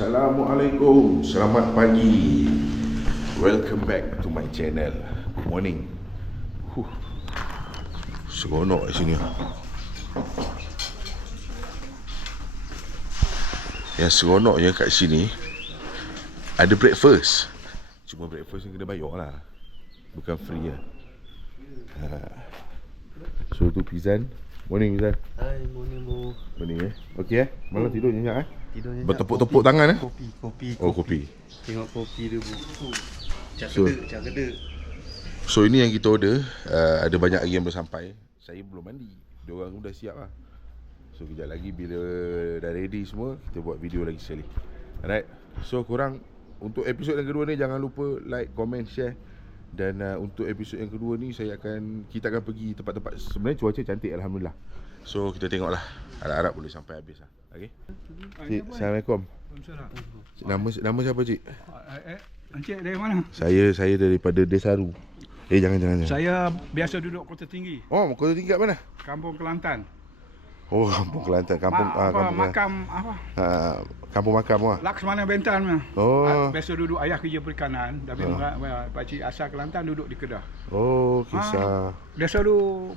Assalamualaikum, selamat pagi. Welcome back to my channel. Good morning. Seronok kat sini. Yang seronoknya kat sini ada breakfast. Cuma breakfast yang kena bayar lah, bukan free lah. So tu Pizan. Morning Pizan. Hai, morning bro. Morning okey malam tidur nyenyak Tidur nyenyak. bertepuk-tepuk tangan Kopi. Oh kopi. Tengok kopi dia bro. Cak kedek. So ini yang kita order. Ada banyak lagi yang belum sampai. Saya belum mandi. Diorang dah siap lah. So kejap lagi bila dah ready semua, kita buat video lagi sekali. Alright. So korang untuk episod yang kedua ni jangan lupa like, comment, share. Dan untuk episod yang kedua ni kita akan pergi tempat-tempat. Sebenarnya cuaca cantik alhamdulillah. So kita tengoklah. Harap-harap boleh sampai habis lah. Okey. Cik, Assalamualaikum. Nama siapa cik? Encik dari mana? Saya daripada Desaru. Jangan. Saya biasa duduk Kota Tinggi. Oh, Kota Tinggi kat mana? Kampung Kelantan. Oh, Kampung Kelantan. Kampung makam apa? Kampung makam lah. Laksmana Bentan mah. Oh. Biasa duduk ayah kerja perikanan, tapi pakcik asal Kelantan duduk di Kedah. Oh, kisah. Desaru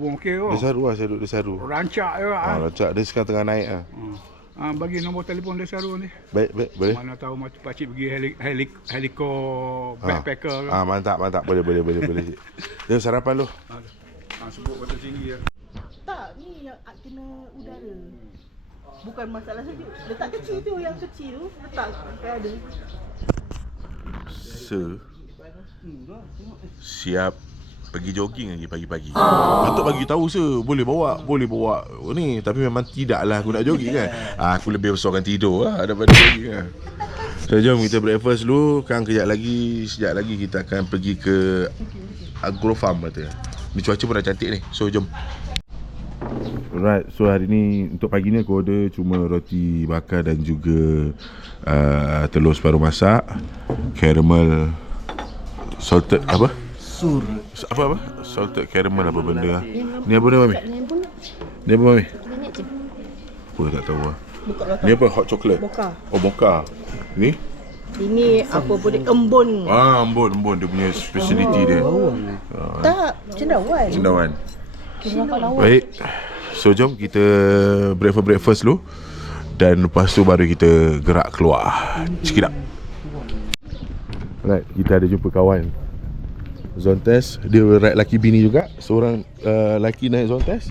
pun okey oh. Desaru lah, saya duduk Desaru. Rancak je ah. Rancak dia sekarang tengah naik ah. Bagi nombor telefon Desaru ni. Baik, boleh. Mana tahu pakcik pergi heliko backpacker. Mantap. Boleh. Dia sarapan lu. Sebut Kota Tinggi ya. Tak, ni yang kena udara. Bukan masalah sejuk. Letak kecil tu, yang kecil tu letak ada. Siap pergi jogging lagi pagi-pagi. Patut bagi tahu boleh bawa ni, tapi memang tidaklah aku nak jogging kan. Aku lebih besarkan tidur lah daripada jogging kan. So jom kita breakfast dulu. Kan sekejap lagi kita akan pergi ke Agro Farm katanya. Ni cuaca pun dah cantik ni. So jom. Alright, so hari ni untuk pagi ni aku order cuma roti bakar dan juga telur separuh masak, caramel salted apa? Apa? Salted caramel apa benda lah. Ni apa ni Mami? Ni apa Mami? Apa tak tahu lah. Ni apa? Hot chocolate? Mocha. Oh mocha. Ni? Ini apa boleh embun. Embun dia punya speciality dia. Tak, cendawan. Baik. So jom kita breakfast dulu. Dan lepas tu baru kita gerak keluar. Check it out. Alright, kita ada jumpa kawan Zontes. Dia ride laki bini juga. Seorang laki naik Zontes.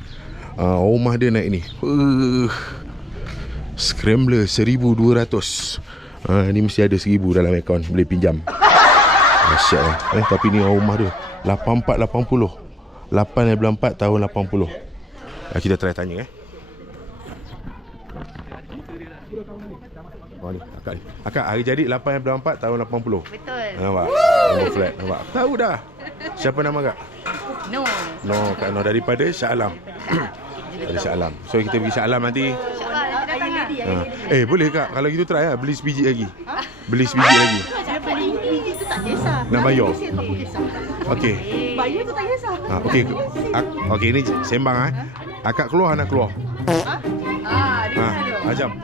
Rumah dia naik ni Scrambler 1200. Ni mesti ada 1000 dalam akaun. Boleh pinjam. Asyik lah. Tapi ni rumah dia 8480. 8/4 tahun 80. Kita try tanya ni akak ni. Akak hari jadi 8/4 tahun 80. Betul. Nampak? Nombor flat nampak. Tahu dah. Siapa nama akak? No, Kak No daripada Shah Alam. Dari Shah Alam. So kita pergi Shah Alam nanti. Boleh Kak, kalau gitu try lah. Beli sebiji lagi. Saya beli biji tu tak kisah. Nak bayar? Okey. Bayar tu tak kisah. Okey ni sembang Akak keluar nak keluar. Ajam.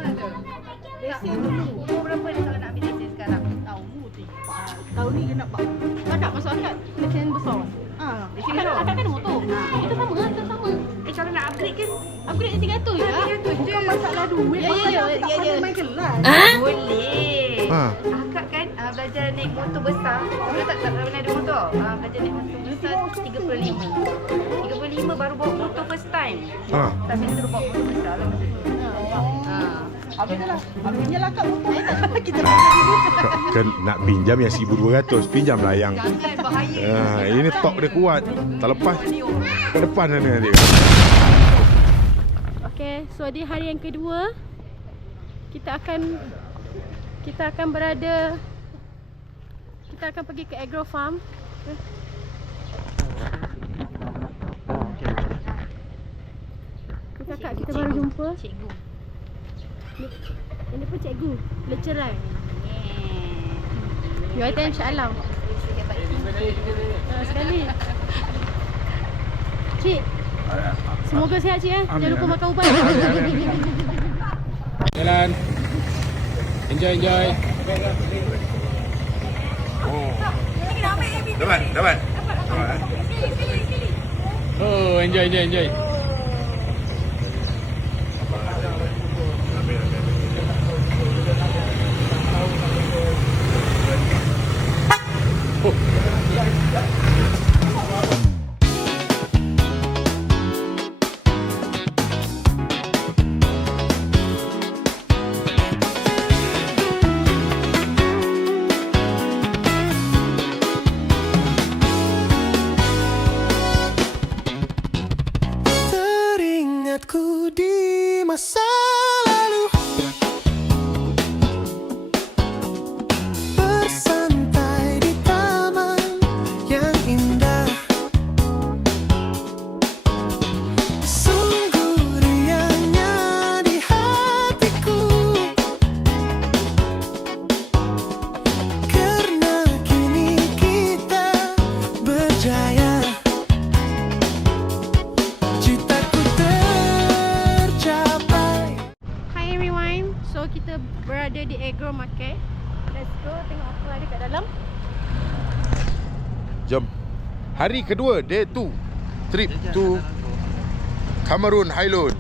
Berapa ni kalau nak ambil lesen sekarang? Tahun ni dia nak buat. Kakak masuk akad lesen besar. Akak kan motor. Itu sama. Kalau nak upgrade kan, upgrade 300 je. Bukan masalah duit. Ya. Main kelas. Boleh. Akak kan belajar naik motor besar. Dulu tak pernah ada motor. Belajar naik motor besar 35 baru bawa motor first time. Tapi dia bawa motor besar lah masa tu. Habisnya lah kat motor. Kita Kan nak pinjam yang 1200. Pinjamlah yang jangan bahaya. ini top dia kuat. Tak lepas ke depan sana nanti. Okay, so di hari yang kedua kita akan pergi ke Agro Farm. Kakak kita baru jumpa. Cikgu. Ini pun cikgu, lecturer. UiTM Shah Alam. Sekali. Cik, semoga sihat cik Jangan lupa makan ubat. Jalan. Enjoy. Dapat. Oh, enjoy. Teringatku di masa lalu, bersantai di taman yang indah. Sungguh riangnya di hatiku, karena kini kita berjaya. Hi everyone. So kita berada di Agro Market. Let's go tengok apa ada kat dalam. Jom. Hari kedua, day 2. Trip to Cameroon Highland.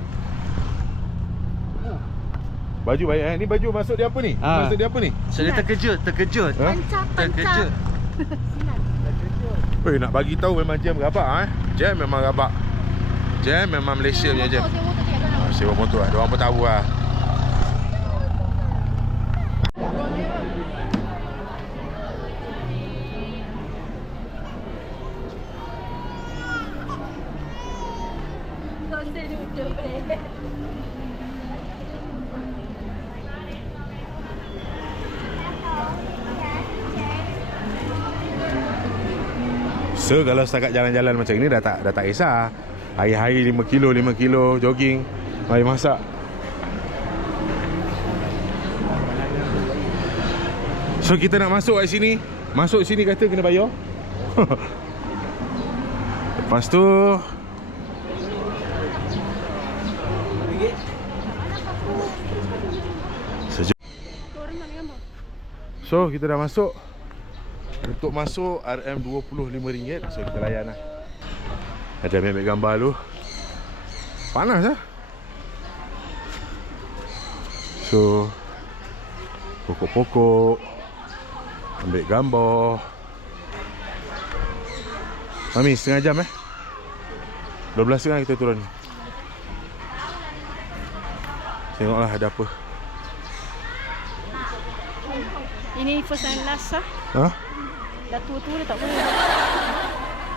Baju baik Ni baju maksud dia apa ni? Maksud dia apa ni? Saya terkejut. Ha? Terkejut. Weh, nak bagi tahu memang jam rabak Jam memang rabak. Jam memang Malaysia punya jam. Sewa motor lah. Diorang pun tahu lah. So kalau setakat jalan-jalan macam ni dah tak kisah. Hari-hari 5 kilo jogging, mari masak. So kita nak masuk kat sini. Masuk sini kata kena bayar. Lepas tu so kita dah masuk. Untuk masuk RM25. So kita layan lah. Ada ambil gambar dulu. Panas lah. So pokok-pokok, ambil gambar. Mami, setengah jam 12.30 kita turun. Tengoklah ada apa. Ini first and last lah. Ha? Dah tua-tua dah tak boleh.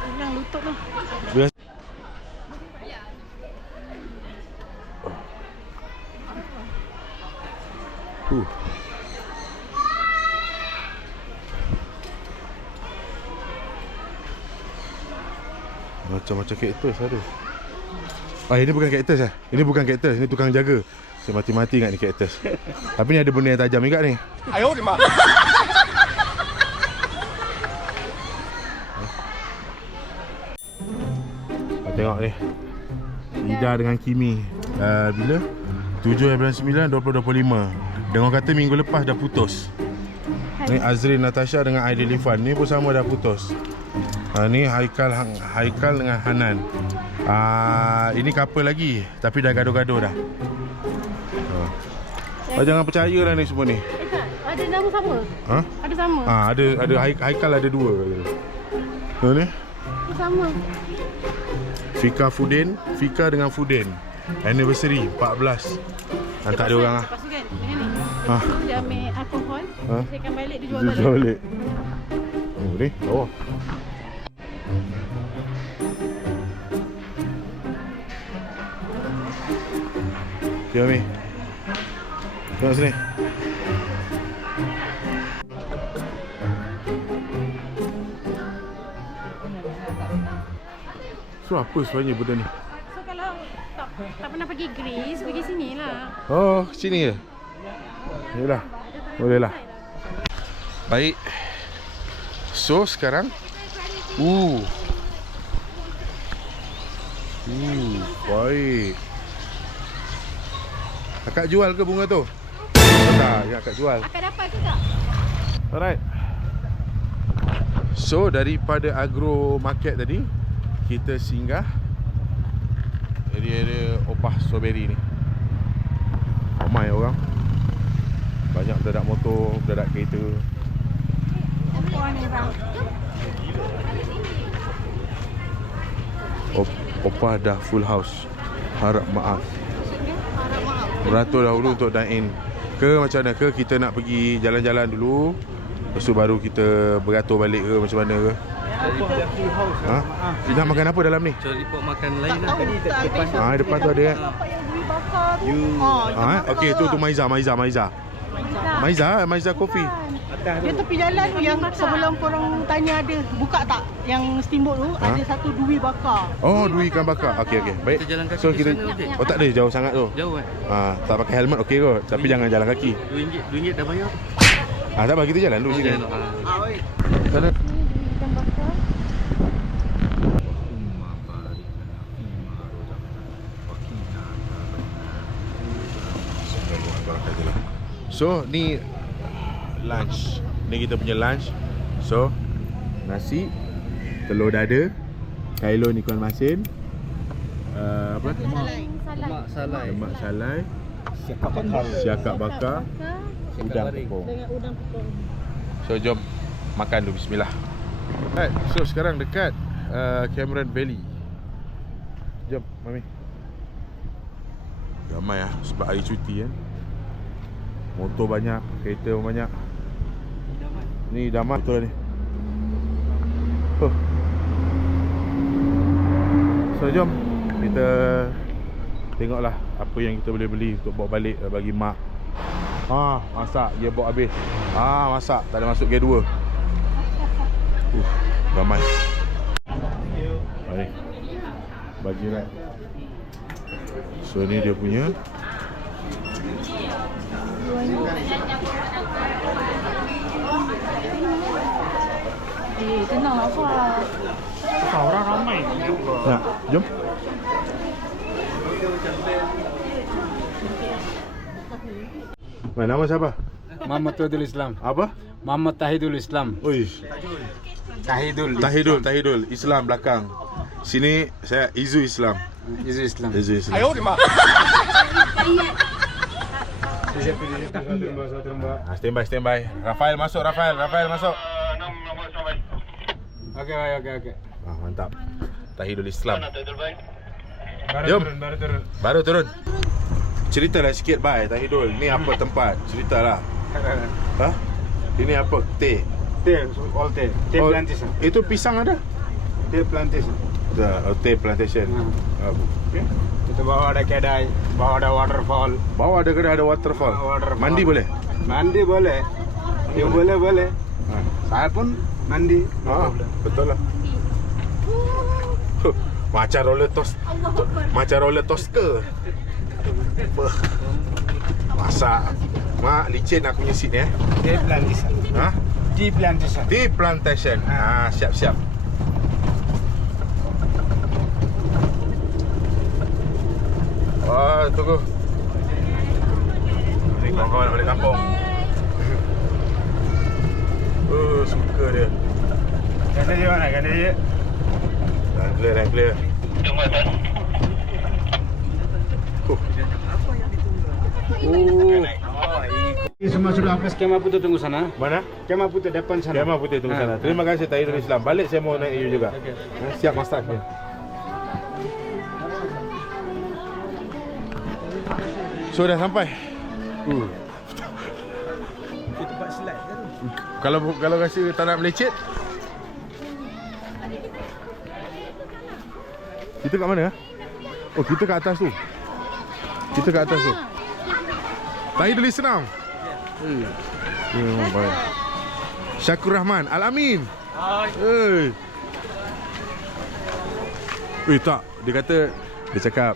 Hilang lutut tu. Biasa. Macam-macam kaktus ada. Ini bukan kaktus lah. Ini bukan kaktus. Ini tukang jaga. Saya mati-mati ingat ni kaktus. Tapi ni ada benda yang tajam juga ni. Ayo di mak. Tengok ni. Ida dengan Kimi. Bila? 7/9 2025. Dengar kata minggu lepas dah putus. Ni Azrin Natasha dengan Aidil Irfan. Ni pun sama dah putus. Ni Haikal dengan Hanan. Ini couple lagi, tapi dah gaduh-gaduh dah. Jangan percaya lah ni semua ni. Ada nama sama? Ha? Ada sama? Ada Haikal ada 2. Ni Sama. Fika dengan Fudin. Anniversary 14. Hantar dia orang lah. Lepas tu kan, dengan ni. Lepas tu dia ambil alkohol. Dia akan balik, dia jual Dia balik. jual balik. Ni bawah. Okay, Ami. Tengok sini. So apa sebenarnya benda ni? So kalau tak pernah pergi Greece, pergi sini lah. Oh, sini ke? Yalah. Boleh lah. Baik. So sekarang baik. Kakak jual ke bunga tu? Tak, yang akak jual. Akan dapat ke tak? Alright. So daripada agro market tadi, kita singgah area Opah strawberry ni. Ramai orang. Banyak budak motor, budak kereta. Opah dah full house. Harap maaf. Beratur dahulu untuk dine in. Ke macam mana? Ke kita nak pergi jalan-jalan dulu, lepas tu baru kita beratur balik ke macam mana ke? Ha? Nak makan apa dalam ni? Cari pot makan lain lah. Depan tu ada kan? Bapak yang beli bakar tu. Okey, tu Maiza Coffee. Dia tepi jalan tu yang sebelum korang tanya ada buka tak yang steamboat tu, ada satu dui bakar. Oh, dui ikan bakar. Okey. Baik. Kita jalan kaki So di kita sana, okey? tak ada jauh sangat tu. Jauh kan? Tak pakai helmet okey kot, tapi jangan jalan kaki. RM2 dah bayar. Tak apa, kita jalan dulu sini. Jalan. Sana. Ikan bakar. So ni lunch. Ni kita punya lunch. So nasi, telur dada, kailon ikan masin, apa? Mak salai. Lemak salai, siakap bakar, udang tepung. Dengan udang tepung. So jom makan dulu, bismillah. Alright, so sekarang dekat Cameron Valley. Jom Mami. Ramai sebab hari cuti kan. Motor banyak, kereta banyak. Ni damat betul ni. So jom kita tengoklah apa yang kita boleh beli untuk bawa balik bagi mak. Masak dia bawa habis. Masak tak ada masuk gear 2. Ramai. Mari. Bagi right. So ni dia punya. Tenang lah Fah. Orang ramai. Nak, jom. Nama siapa? Muhammad Tahidul Islam. Apa? Muhammad Tahidul Islam. Uish. Tahidul Islam belakang. Sini saya Izu Islam. Izu Islam. Stand by. Rafael masuk. Okey. Mantap. Tahidul Islam. Jom. Baru turun. Ceritalah sikit bye Tahidul. Ni apa tempat? Ceritalah. Ini apa? Teh. All teh. Teh plantation. Itu pisang ada? Teh plantation. Teh plantation. Okay. Itu bawah ada kedai, bawah ada waterfall. Bawah ada waterfall. Waterfall. Mandi boleh? Mandi boleh. You boleh. Saya pun mandi. Betul lah. Macam roller coaster. Masak. Mak licin aku punya seat ni Teh plantation. Tea plantation. Tea plantation. Siap. Wah, tunggu. Ni kawan-kawan nak balik kampung. Suka dia. Kena je mana? Dah clear. Semua sudah habis. Kemah Putih tunggu sana. Mana? Kemah Putih depan sana. Kemah Putih tunggu sana. Terima kasih Tahidul Islam. Balik saya mau naik you juga. Siap masak dia. So dah sampai. Tempat slide ke tu? Kalau rasa tak nak melecet. Kita kat mana? Oh, kita kat atas tu. Tahidul Islam. Baik. Syakur Rahman Al-Amin. Tak, dia kata, dia cakap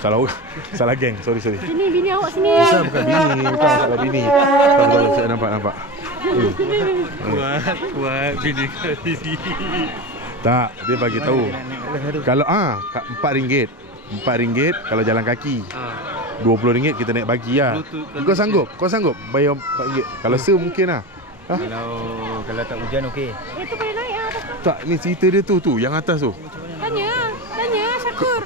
salah geng, sorry. Sini bini awak sini. Bukan bini, salah bini. Tak, saya nampak. Kuat bini kali ni. Tak, dia bagi tahu. Kalau RM4 kalau jalan kaki. RM20 kita naik pagi lah. Kau sanggup? Kau sanggup bayar RM4? Kalau mungkin lah. Ha? Kalau tak hujan okey. Itu boleh naik lah atas tu. Tak, ni cerita dia tu yang atas tu. Tanya Syakur.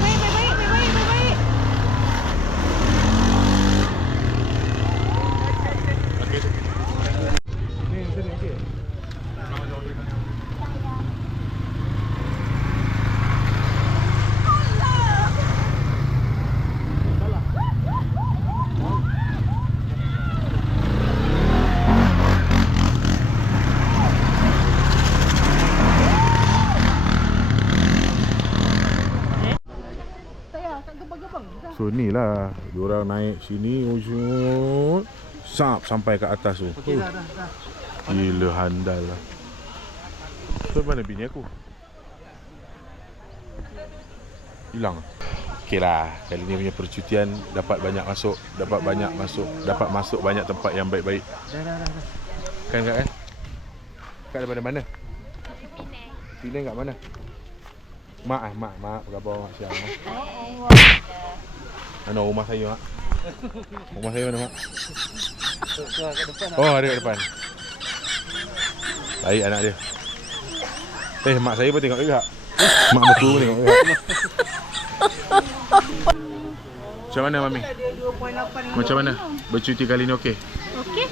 Baik. So ni lah diorang naik sini ujung sampai ke atas tu. Okey dah. Gila handal lah. So mana bini aku? Hilang. Okey lah, kali ni punya percutian dapat masuk banyak tempat yang baik-baik. Dah. Kan Kak kan? Kak daripada mana? Penang kat mana? Mak berapa mak siang. Mana rumah saya mak? Rumah saya mana mak? Oh, ada kat depan. Baik anak dia. Mak saya pun tengok juga. Mak mertua pun tengok juga. Macam mana Mami? Macam mana? Bercuti kali ni okey? Okey.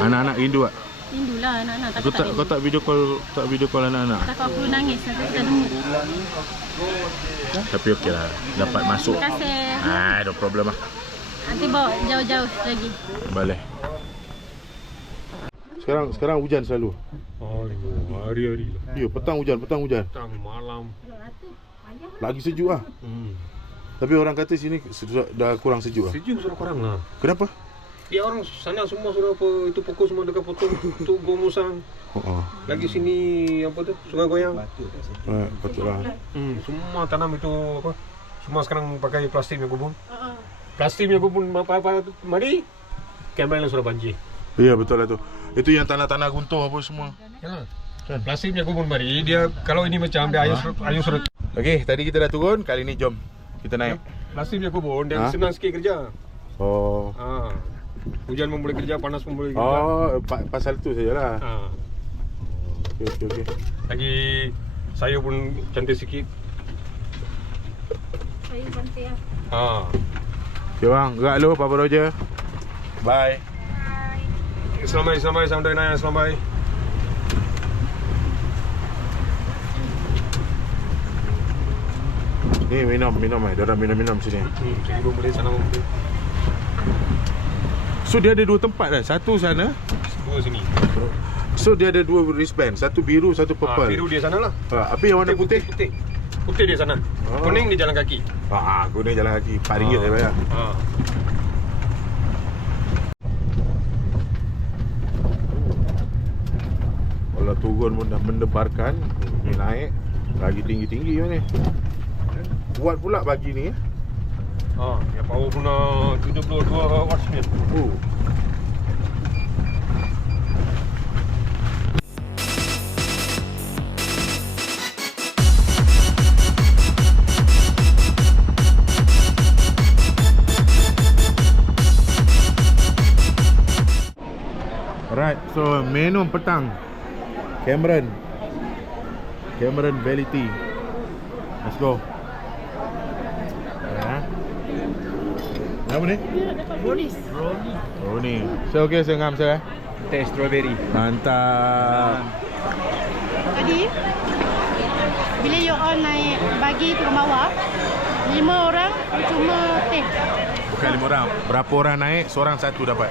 Anak-anak rindu tak? Rindulah anak-anak. Kau tak video call anak-anak? Takut aku nangis nanti kita demuk. Tapi okey lah, dapat masuk. Terima kasih. No problem lah. Nanti bawa jauh-jauh lagi. Boleh. Sekarang hujan selalu. Hari-hari lah. Ya, petang hujan. Petang malam. Lagi sejuk lah. Tapi orang kata sini dah kurang sejuk lah. Sejuk sudah kurang lah. Kenapa? Ya orang sana semua sudah apa itu pokok semua dekat potong tu gomusang. Lagi sini apa tu sungai goyang. Patutlah. Semua tanam itu apa? Semua sekarang pakai plastik yang kubun. Plastik yang kubun apa mari. Kamera sudah banjir. Ya betul lah tu. Itu yang tanah-tanah guntur apa semua. Ya. Plastik yang kubun mari dia kalau ini macam dia air surut. Okey, tadi kita dah turun, kali ni jom kita naik. Plastik yang kubun dan senang sikit kerja. Oh. Hujan pun boleh kerja, panas pun boleh kerja. Pasal tu sajalah. Okey. Lagi saya pun cantik sikit. Saya cantik lah. Okay bang, gerak lu Papa Roger. Bye. Selamat sampai naik selamat. Ni minum dia orang minum sini. Sini pun boleh, sana pun boleh. So dia ada dua tempat dah. Satu sana, Dua sini. so dia ada dua wristband, satu biru, satu purple. Biru dia sana lah. Apa yang warna putih? Putih dia sana. Kuning dia jalan kaki. Kuning jalan kaki. RM4 saya bayar. Kalau turun pun dah mendebarkan. Ni naik lagi tinggi-tinggi ni. Kuat pula pagi ni. Ya power guna 72 watts ni. Alright, so menu petang Cameron Valley Tea. Let's go. Apa ni? Brownie. So okay, saya ngam saya. Teh strawberry. Mantap. Tadi bila you all naik bagi turun bawah 5 orang cuma teh. Bukan 5 orang. Berapa orang naik, seorang satu dapat.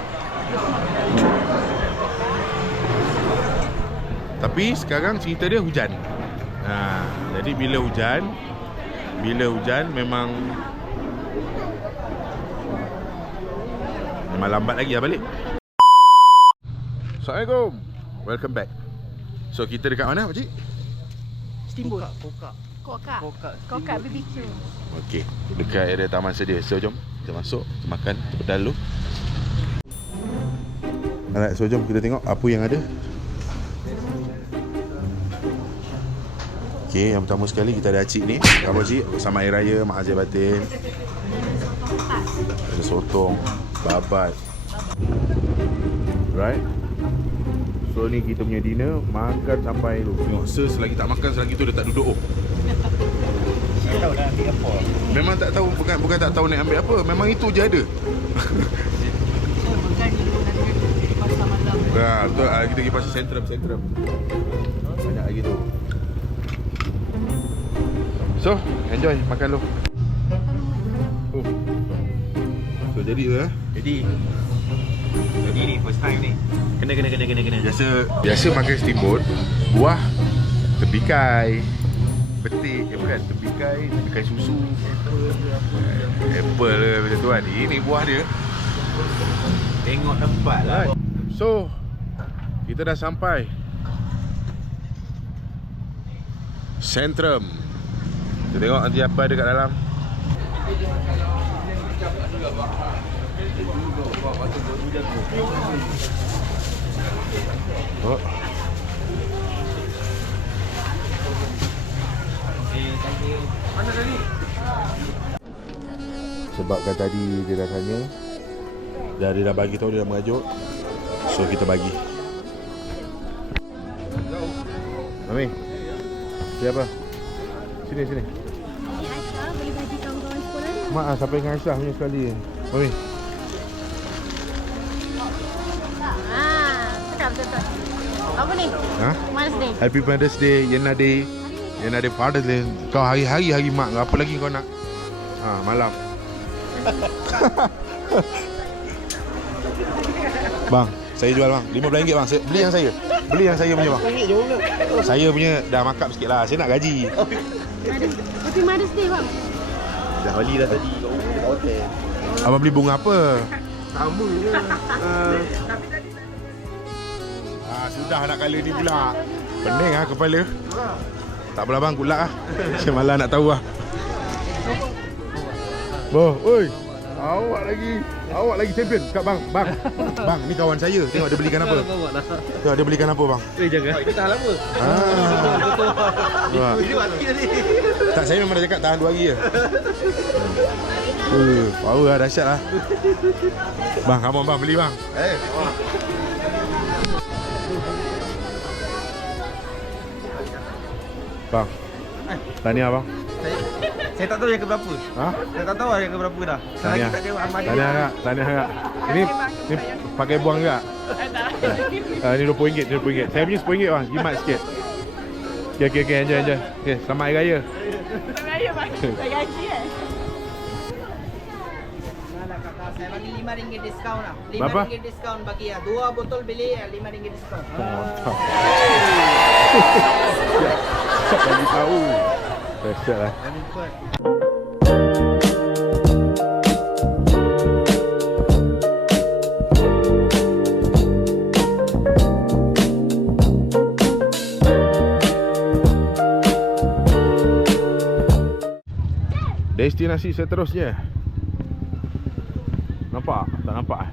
Tapi sekarang cerita dia hujan. Jadi bila hujan memang lambat lagi lah balik. Assalamualaikum. Welcome back. So kita dekat mana pakcik? Steamboat. Kokak BBQ. Okey, dekat area Taman Sedia. So jom kita masuk, kita makan, kita pedal dulu. Alright, so jom kita tengok apa yang ada. Okey, yang pertama sekali kita ada acik ni. Apa cik? Sama air raya, mak azir batin. Ada sotong, babat. Right. So ni kita punya dinner, makan sampai tu. Tengok, selagi tak makan, selagi tu dia tak duduk. Oh. Tak tahu dah ambil apa. Memang tak tahu, bukan tak tahu nak ambil apa. Memang itu je ada. Ya, betul. Kita pergi pasar sentrum. Banyak lagi tu. So, enjoy makan lu. So jadi tu Jadi ni first time ni. Kena. Biasa makan steamboat, buah tebikai, petik, bukan tebikai susu, apple ke macam tu kan. Ini buah dia. Tengok tempat lah. So, kita dah sampai Sentrum. Kita tengok nanti apa ada kat dalam. Oh. Mana tadi? Sebabkan tadi dia dah tanya, dia dah bagi tahu, dia dah mengajuk. So kita bagi. Mami, siapa? Sini. Ni Aisyah boleh bagi kawan-kawan sekolah dia. Mak sampai dengan Aisyah punya sekali. Mami. Betul. Apa ni? Ha? Mother's Day. Happy Mother's Day, Yena Day Father's Day. Kau hari-hari mak, apa lagi kau nak? Malam. Bang, saya jual bang, RM15 bang. Beli yang saya punya bang. Saya punya dah markup sikit lah. Saya nak gaji. Happy Mother's Day bang. Dah beli dah tadi kat hotel. Abang beli bunga apa? Sama je. Sudah nak kala ni pula. Pening kepala. Tak apalah bang, good luck lah. Saya malah nak tahu lah. Boh, oi. Awak lagi champion kat bang. Bang, ni kawan saya. Tengok dia belikan apa. Tengok dia belikan apa bang. Jaga. Kita tahan lama. Ini mati tadi. Tak, saya memang dah cakap tahan 2 hari je. Power lah, dahsyat lah. Bang, come on bang, beli bang. Bang, tahniah bang. Saya tak tahu yang keberapa. Saya tak tahu yang keberapa dah. Selagi tak ada amal dia. Tahniah kak. Ini pakai buang tak? Ini RM20. Saya punya RM10 bang, jimat sikit. Okay, enjoy. Okay, selamat Hari Raya. Selamat Raya bang. Saya gaji Saya bagi RM5 diskaun lah. Berapa? RM5 diskaun bagi ya. 2 botol beli RM5 diskaun. Tak bagi tahu. Dahsyat lah. Destinasi seterusnya. Nampak? Tak nampak?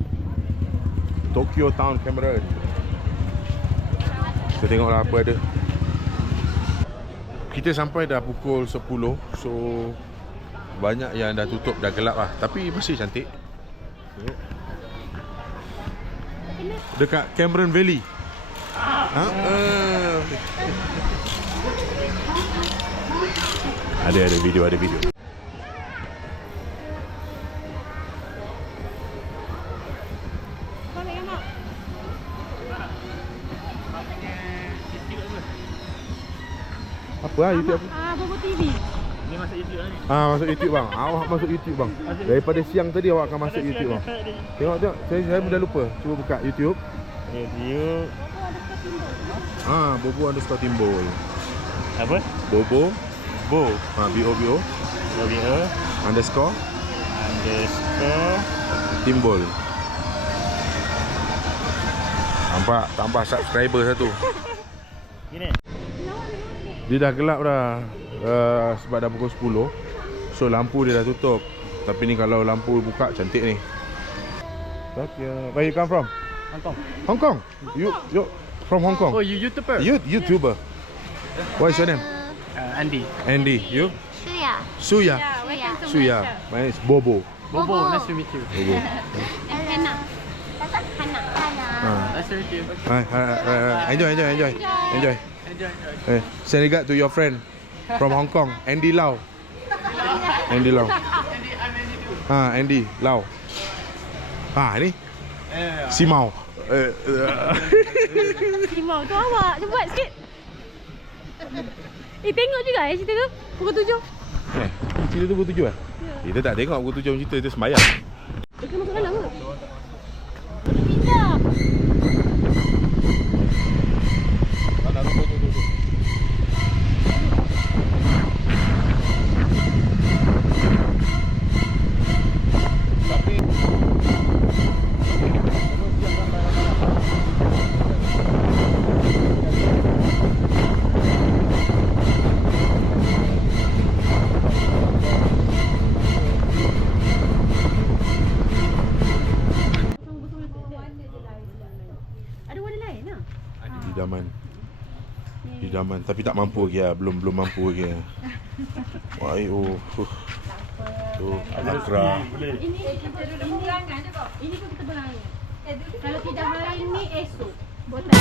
Tokyo Town Cameron. Kita tengoklah apa ada. Kita sampai dah pukul 10. So banyak yang dah tutup, dah gelap lah. Tapi masih cantik. Dekat Cameron Valley. Ada video. Apa lah YouTube apa? Bobo TV. Ni masuk YouTube ni. Masuk YouTube bang. Awak masuk YouTube bang. Daripada siang tadi awak akan masuk YouTube bang. Tengok. Saya dah lupa. Cuba buka YouTube. YouTube. Bobo_Timbul. Apa? Bobo. Bo. B-O-B-O. Underscore. Timbul. Tambah subscriber satu. Gini. Dia dah gelap dah. sebab dah pukul 10. So lampu dia dah tutup. Tapi ni kalau lampu buka cantik ni. Where you come from? Hong Kong. You from Hong Kong? Oh, you YouTuber? YouTuber. What is your name? Andy. You? Suya. Suya. My name is Bobo. Bobo, nice to meet you. Bobo. Hana. Nice to meet you. Enjoy. Send regard to your friend from Hong Kong, Andy Lau. Andy Lau. Andy Lau. Ni. Simau. Timau tu awak. Cuba buat sikit. Tengok juga cerita tu. Pukul 7. Cerita tu pukul 7 eh? Kita tak tengok pukul 7 cerita, kita sembahyang. Kita masuk dalam ke? Ada warna lain lah. Idaman. Tapi tak mampu lagi lah. Belum mampu lagi lah. Wah, tu Akra. Ini pun kita berangan. Kalau tidak hari ini, esok. Botak.